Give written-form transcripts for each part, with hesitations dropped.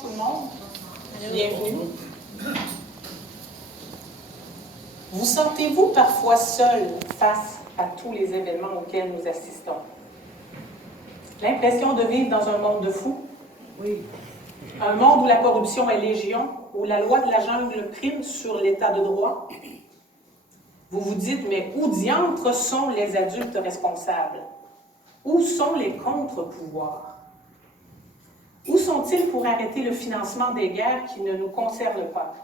Tout le monde, bienvenue. Vous sentez-vous parfois seul face à tous les événements auxquels nous assistons? L'impression de vivre dans un monde de fous? Oui. Un monde où la corruption est légion, où la loi de la jungle prime sur l'état de droit? Vous vous dites, mais où diantre sont les adultes responsables? Où sont les contre-pouvoirs? Où sont-ils pour arrêter le financement des guerres qui ne nous concernent pas?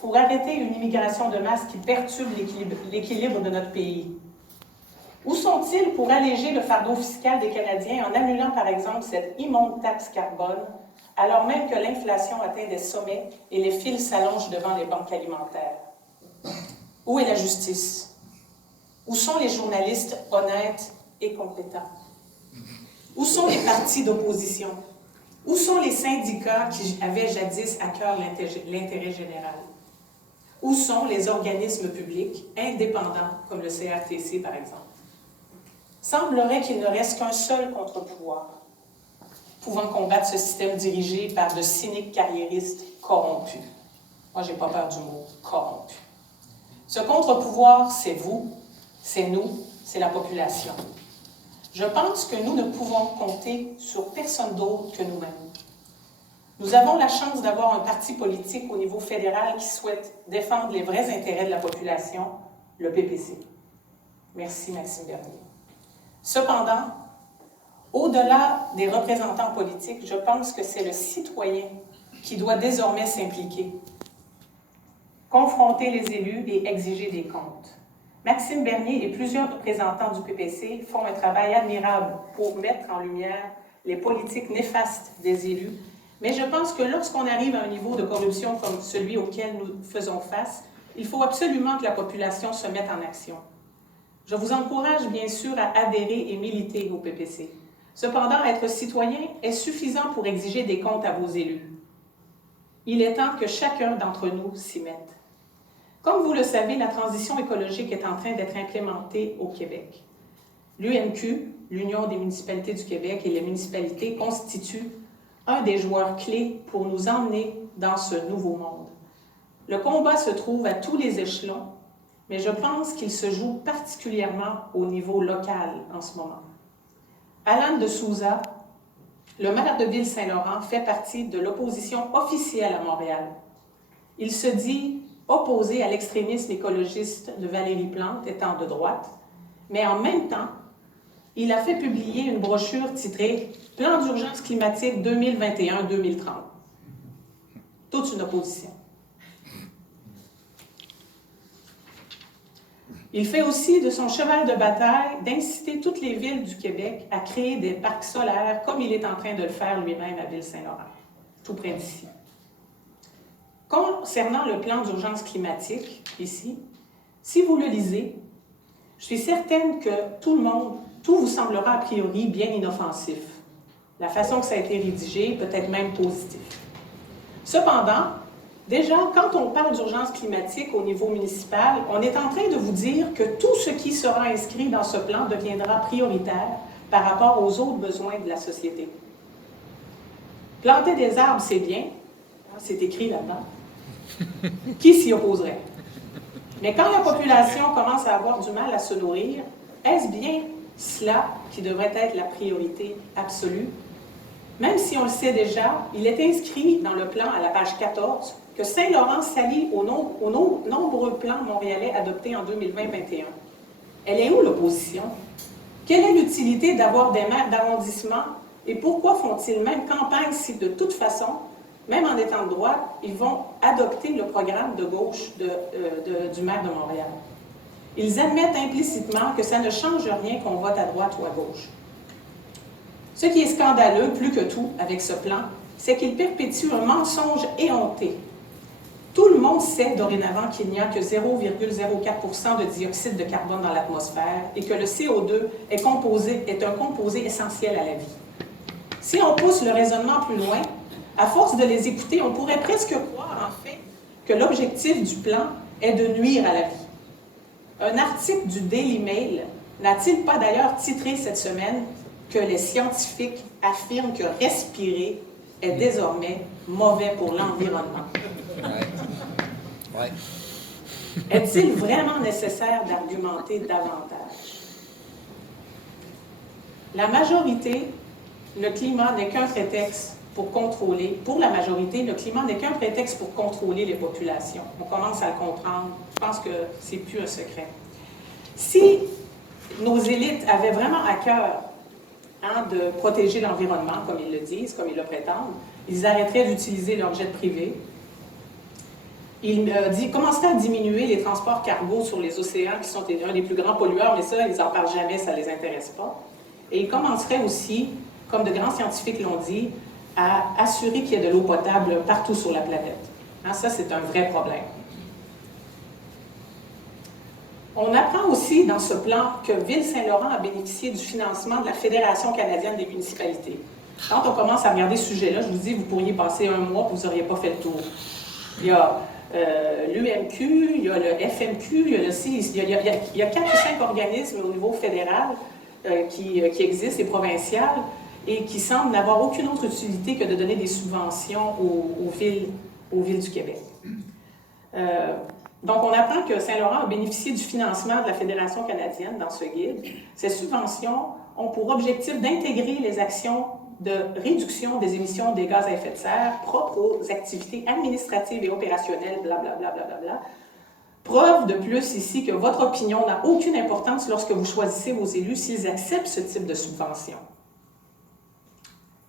Pour arrêter une immigration de masse qui perturbe l'équilibre de notre pays? Où sont-ils pour alléger le fardeau fiscal des Canadiens en annulant, par exemple, cette immonde taxe carbone, alors même que l'inflation atteint des sommets et les fils s'allongent devant les banques alimentaires? Où est la justice? Où sont les journalistes honnêtes et compétents? Où sont les partis d'opposition? Où sont les syndicats qui avaient jadis à cœur l'intérêt général? Où sont les organismes publics indépendants, comme le CRTC par exemple? Semblerait qu'il ne reste qu'un seul contre-pouvoir, pouvant combattre ce système dirigé par de cyniques carriéristes corrompus. Moi, j'ai pas peur du mot « corrompu ». Ce contre-pouvoir, c'est vous, c'est nous, c'est la population. Je pense que nous ne pouvons compter sur personne d'autre que nous-mêmes. Nous avons la chance d'avoir un parti politique au niveau fédéral qui souhaite défendre les vrais intérêts de la population, le PPC. Merci, Maxime Bernier. Cependant, au-delà des représentants politiques, je pense que c'est le citoyen qui doit désormais s'impliquer, confronter les élus et exiger des comptes. Maxime Bernier et plusieurs représentants du PPC font un travail admirable pour mettre en lumière les politiques néfastes des élus, mais je pense que lorsqu'on arrive à un niveau de corruption comme celui auquel nous faisons face, il faut absolument que la population se mette en action. Je vous encourage bien sûr à adhérer et militer au PPC. Cependant, être citoyen est suffisant pour exiger des comptes à vos élus. Il est temps que chacun d'entre nous s'y mette. Comme vous le savez, la transition écologique est en train d'être implémentée au Québec. L'UNQ, l'Union des municipalités du Québec et les municipalités constituent un des joueurs clés pour nous emmener dans ce nouveau monde. Le combat se trouve à tous les échelons, mais je pense qu'il se joue particulièrement au niveau local en ce moment. Alan de Souza, le maire de Ville-Saint-Laurent, fait partie de l'opposition officielle à Montréal. Il se dit opposé à l'extrémisme écologiste de Valérie Plante, étant de droite, mais en même temps, il a fait publier une brochure titrée « Plan d'urgence climatique 2021-2030 ». Toute une opposition. Il fait aussi de son cheval de bataille d'inciter toutes les villes du Québec à créer des parcs solaires comme il est en train de le faire lui-même à Ville-Saint-Laurent, tout près d'ici. Concernant le plan d'urgence climatique, ici, si vous le lisez, je suis certaine que tout vous semblera a priori bien inoffensif. La façon que ça a été rédigé, peut-être même positif. Cependant, déjà, quand on parle d'urgence climatique au niveau municipal, on est en train de vous dire que tout ce qui sera inscrit dans ce plan deviendra prioritaire par rapport aux autres besoins de la société. Planter des arbres, c'est bien, c'est écrit là-dedans. Qui s'y opposerait? Mais quand la population commence à avoir du mal à se nourrir, est-ce bien cela qui devrait être la priorité absolue? Même si on le sait déjà, il est inscrit dans le plan à la page 14 que Saint-Laurent s'allie aux nombreux plans montréalais adoptés en 2020-2021. Elle est où l'opposition? Quelle est l'utilité d'avoir des maires d'arrondissement et pourquoi font-ils même campagne si de toute façon, même en étant de droite, ils vont adopter le programme de gauche du maire de Montréal? Ils admettent implicitement que ça ne change rien qu'on vote à droite ou à gauche. Ce qui est scandaleux, plus que tout, avec ce plan, c'est qu'il perpétue un mensonge éhonté. Tout le monde sait dorénavant qu'il n'y a que 0,04% de dioxyde de carbone dans l'atmosphère et que le CO2 est un composé essentiel à la vie. Si on pousse le raisonnement plus loin, à force de les écouter, on pourrait presque croire, en fait, que l'objectif du plan est de nuire à la vie. Un article du Daily Mail n'a-t-il pas d'ailleurs titré cette semaine que les scientifiques affirment que respirer est désormais mauvais pour l'environnement. Ouais. Est-il vraiment nécessaire d'argumenter davantage? La majorité, le climat n'est qu'un prétexte pour contrôler. Pour la majorité, le climat n'est qu'un prétexte pour contrôler les populations. On commence à le comprendre. Je pense que c'est plus un secret. Si nos élites avaient vraiment à cœur de protéger l'environnement, comme ils le disent, comme ils le prétendent, ils arrêteraient d'utiliser leur jet privé. Ils commenceraient à diminuer les transports cargo sur les océans, qui sont un des plus grands pollueurs, mais ça, ils n'en parlent jamais, ça ne les intéresse pas. Et ils commenceraient aussi, comme de grands scientifiques l'ont dit, à assurer qu'il y ait de l'eau potable partout sur la planète. Ça, c'est un vrai problème. On apprend aussi dans ce plan que Ville-Saint-Laurent a bénéficié du financement de la Fédération canadienne des municipalités. Quand on commence à regarder ce sujet-là, je vous dis, vous pourriez passer un mois et vous n'auriez pas fait le tour. Il y a l'UMQ, il y a le FMQ, il y a le CIS, il y a 4 ou 5 organismes au niveau fédéral qui existent et provincial et qui semblent n'avoir aucune autre utilité que de donner des subventions aux villes du Québec. Donc, on apprend que Saint-Laurent a bénéficié du financement de la Fédération canadienne dans ce guide. Ces subventions ont pour objectif d'intégrer les actions de réduction des émissions des gaz à effet de serre propres aux activités administratives et opérationnelles, blablabla. Bla, bla, bla, bla. Preuve de plus ici que votre opinion n'a aucune importance lorsque vous choisissez vos élus s'ils acceptent ce type de subvention.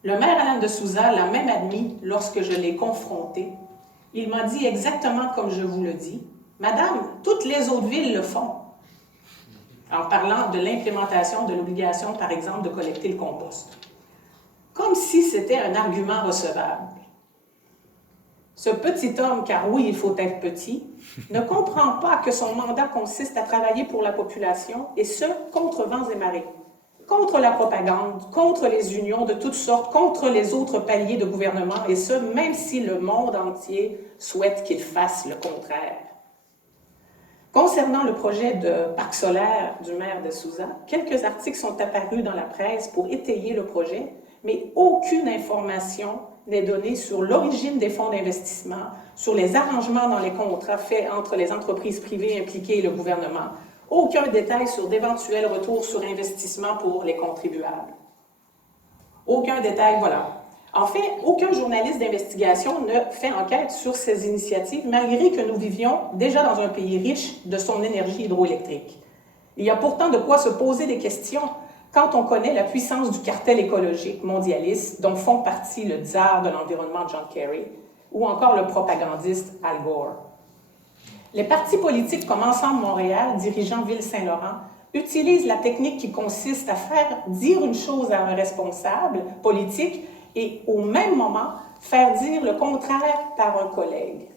Le maire Alan de Souza l'a même admis lorsque je l'ai confronté. Il m'a dit exactement comme je vous le dis. « Madame, toutes les autres villes le font. » En parlant de l'implémentation de l'obligation, par exemple, de collecter le compost. Comme si c'était un argument recevable. Ce petit homme, car oui, il faut être petit, ne comprend pas que son mandat consiste à travailler pour la population, et ce, contre vents et marées. Contre la propagande, contre les unions de toutes sortes, contre les autres paliers de gouvernement, et ce, même si le monde entier souhaite qu'il fasse le contraire. Concernant le projet de parc solaire du maire de Souza, quelques articles sont apparus dans la presse pour étayer le projet, mais aucune information n'est donnée sur l'origine des fonds d'investissement, sur les arrangements dans les contrats faits entre les entreprises privées impliquées et le gouvernement, aucun détail sur d'éventuels retours sur investissement pour les contribuables. Aucun détail, voilà. En fait, aucun journaliste d'investigation ne fait enquête sur ces initiatives, malgré que nous vivions déjà dans un pays riche de son énergie hydroélectrique. Il y a pourtant de quoi se poser des questions quand on connaît la puissance du cartel écologique mondialiste dont font partie le tsar de l'environnement John Kerry ou encore le propagandiste Al Gore. Les partis politiques comme Ensemble Montréal, dirigeant Ville-Saint-Laurent, utilisent la technique qui consiste à faire dire une chose à un responsable politique et au même moment faire dire le contraire par un collègue.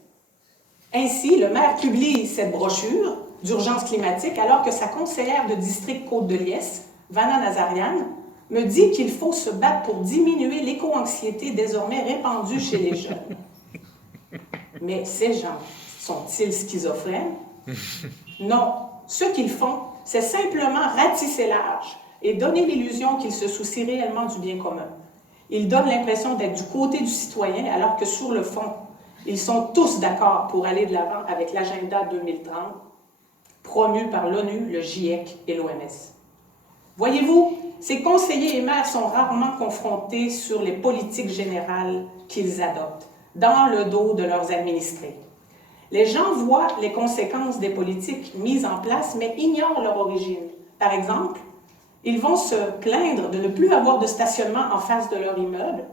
Ainsi, le maire publie cette brochure d'urgence climatique alors que sa conseillère de district Côte-de-Liesse, Vanna Nazarian, me dit qu'il faut se battre pour diminuer l'éco-anxiété désormais répandue chez les jeunes. Mais ces gens sont-ils schizophrènes? Non. Ce qu'ils font, c'est simplement ratisser large et donner l'illusion qu'ils se soucient réellement du bien commun. Ils donnent l'impression d'être du côté du citoyen alors que sur le fond, ils sont tous d'accord pour aller de l'avant avec l'agenda 2030 promu par l'ONU, le GIEC et l'OMS. Voyez-vous, ces conseillers et maires sont rarement confrontés sur les politiques générales qu'ils adoptent, dans le dos de leurs administrés. Les gens voient les conséquences des politiques mises en place, mais ignorent leur origine. Par exemple, ils vont se plaindre de ne plus avoir de stationnement en face de leur immeuble,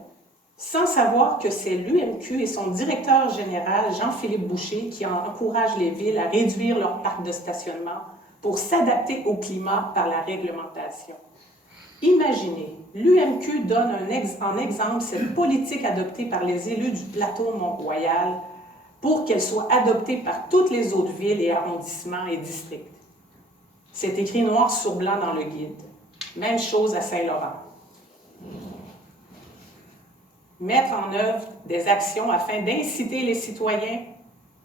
sans savoir que c'est l'UMQ et son directeur général, Jean-Philippe Boucher, qui encouragent les villes à réduire leur parc de stationnement pour s'adapter au climat par la réglementation. Imaginez, l'UMQ donne en exemple cette politique adoptée par les élus du plateau Mont-Royal pour qu'elle soit adoptée par toutes les autres villes et arrondissements et districts. C'est écrit noir sur blanc dans le guide. Même chose à Saint-Laurent. Mettre en œuvre des actions afin d'inciter les citoyens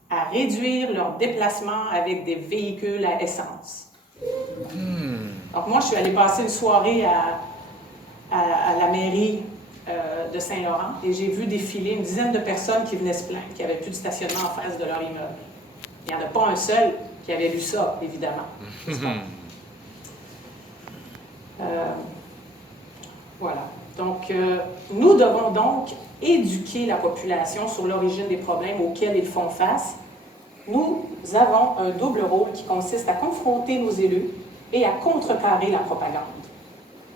à réduire leurs déplacements avec des véhicules à essence. Donc moi, je suis allée passer une soirée à la mairie de Saint-Laurent et j'ai vu défiler une dizaine de personnes qui venaient se plaindre qu'il n'y avait plus de stationnement en face de leur immeuble. Il n'y en a pas un seul qui avait vu ça, évidemment. Voilà. Donc, nous devons donc éduquer la population sur l'origine des problèmes auxquels ils font face. Nous avons un double rôle qui consiste à confronter nos élus et à contrecarrer la propagande.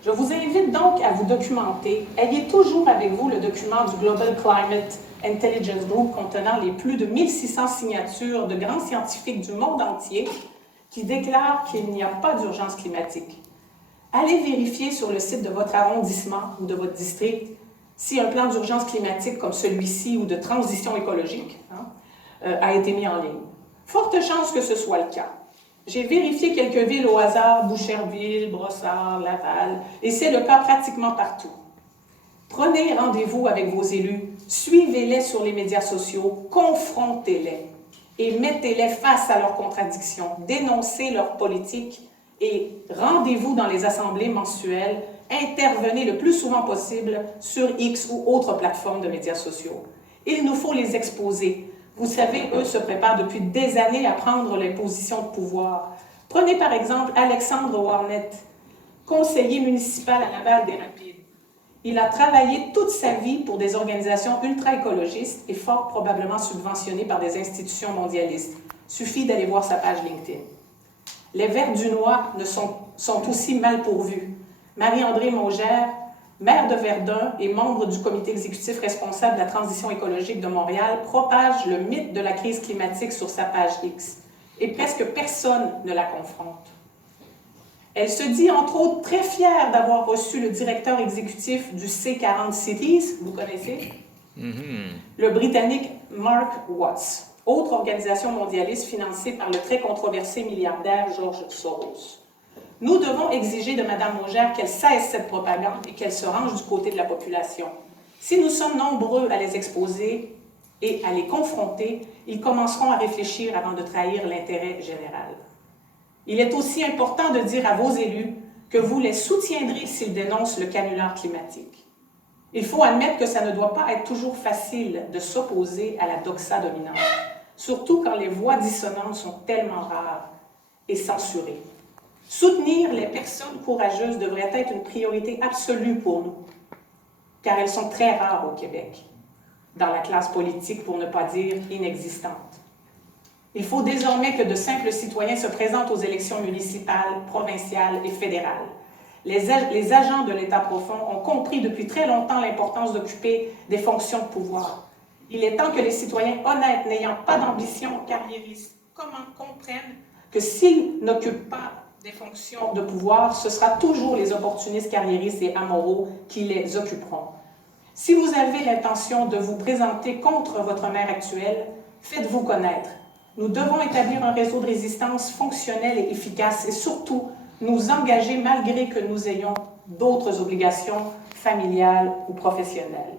Je vous invite donc à vous documenter. Ayez toujours avec vous le document du Global Climate Intelligence Group contenant les plus de 1600 signatures de grands scientifiques du monde entier qui déclarent qu'il n'y a pas d'urgence climatique. Allez vérifier sur le site de votre arrondissement ou de votre district si un plan d'urgence climatique comme celui-ci ou de transition écologique a été mis en ligne. Forte chance que ce soit le cas. J'ai vérifié quelques villes au hasard, Boucherville, Brossard, Laval, et c'est le cas pratiquement partout. Prenez rendez-vous avec vos élus, suivez-les sur les médias sociaux, confrontez-les et mettez-les face à leurs contradictions, dénoncez leurs politiques et rendez-vous dans les assemblées mensuelles, intervenez le plus souvent possible sur X ou autres plateformes de médias sociaux. Il nous faut les exposer. Vous savez, eux se préparent depuis des années à prendre les positions de pouvoir. Prenez par exemple Alexandre Warnett, conseiller municipal à Laval-des-Rapides. Il a travaillé toute sa vie pour des organisations ultra-écologistes et fort probablement subventionnées par des institutions mondialistes. Suffit d'aller voir sa page LinkedIn. Les Verdunois sont aussi mal pourvus. Marie-André Maugère, maire de Verdun et membre du comité exécutif responsable de la transition écologique de Montréal, propage le mythe de la crise climatique sur sa page X. Et presque personne ne la confronte. Elle se dit, entre autres, très fière d'avoir reçu le directeur exécutif du C40 Cities, vous connaissez? Le Britannique Mark Watts, autre organisation mondialiste financée par le très controversé milliardaire George Soros. Nous devons exiger de Mme Maugère qu'elle cesse cette propagande et qu'elle se range du côté de la population. Si nous sommes nombreux à les exposer et à les confronter, ils commenceront à réfléchir avant de trahir l'intérêt général. Il est aussi important de dire à vos élus que vous les soutiendrez s'ils dénoncent le canular climatique. Il faut admettre que ça ne doit pas être toujours facile de s'opposer à la doxa dominante, surtout quand les voix dissonantes sont tellement rares et censurées. Soutenir les personnes courageuses devrait être une priorité absolue pour nous, car elles sont très rares au Québec, dans la classe politique, pour ne pas dire inexistante. Il faut désormais que de simples citoyens se présentent aux élections municipales, provinciales et fédérales. Les agents de l'État profond ont compris depuis très longtemps l'importance d'occuper des fonctions de pouvoir. Il est temps que les citoyens honnêtes, n'ayant pas d'ambition carriériste, comprennent que s'ils n'occupent pas des fonctions de pouvoir, ce sera toujours les opportunistes carriéristes et amoraux qui les occuperont. Si vous avez l'intention de vous présenter contre votre maire actuel, faites-vous connaître. Nous devons établir un réseau de résistance fonctionnel et efficace et surtout nous engager malgré que nous ayons d'autres obligations familiales ou professionnelles.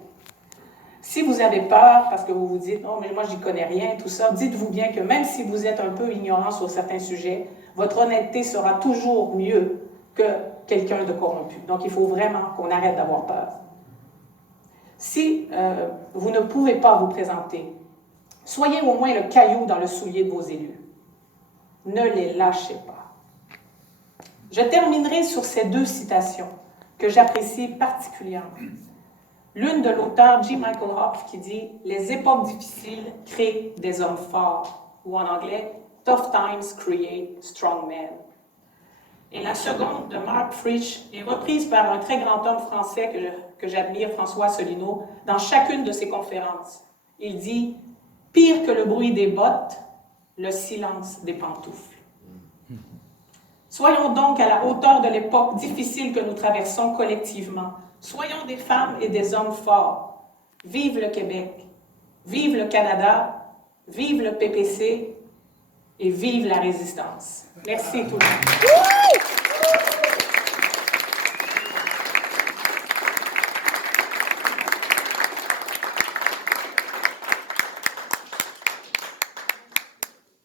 Si vous avez peur, parce que vous vous dites « Non, mais moi, j'y connais rien », tout ça, dites-vous bien que même si vous êtes un peu ignorant sur certains sujets, votre honnêteté sera toujours mieux que quelqu'un de corrompu. Donc, il faut vraiment qu'on arrête d'avoir peur. Si vous ne pouvez pas vous présenter, soyez au moins le caillou dans le soulier de vos élus. Ne les lâchez pas. Je terminerai sur ces deux citations que j'apprécie particulièrement. L'une de l'auteur G. Michael Hopf qui dit « Les époques difficiles créent des hommes forts » ou en anglais « Tough times create strong men ». Et la seconde de Mark Frisch est reprise par un très grand homme français que j'admire, François Asselineau, dans chacune de ses conférences. Il dit « Pire que le bruit des bottes, le silence des pantoufles ». Soyons donc à la hauteur de l'époque difficile que nous traversons collectivement. Soyons des femmes et des hommes forts. Vive le Québec, vive le Canada, vive le PPC et vive la résistance. Merci tout le monde.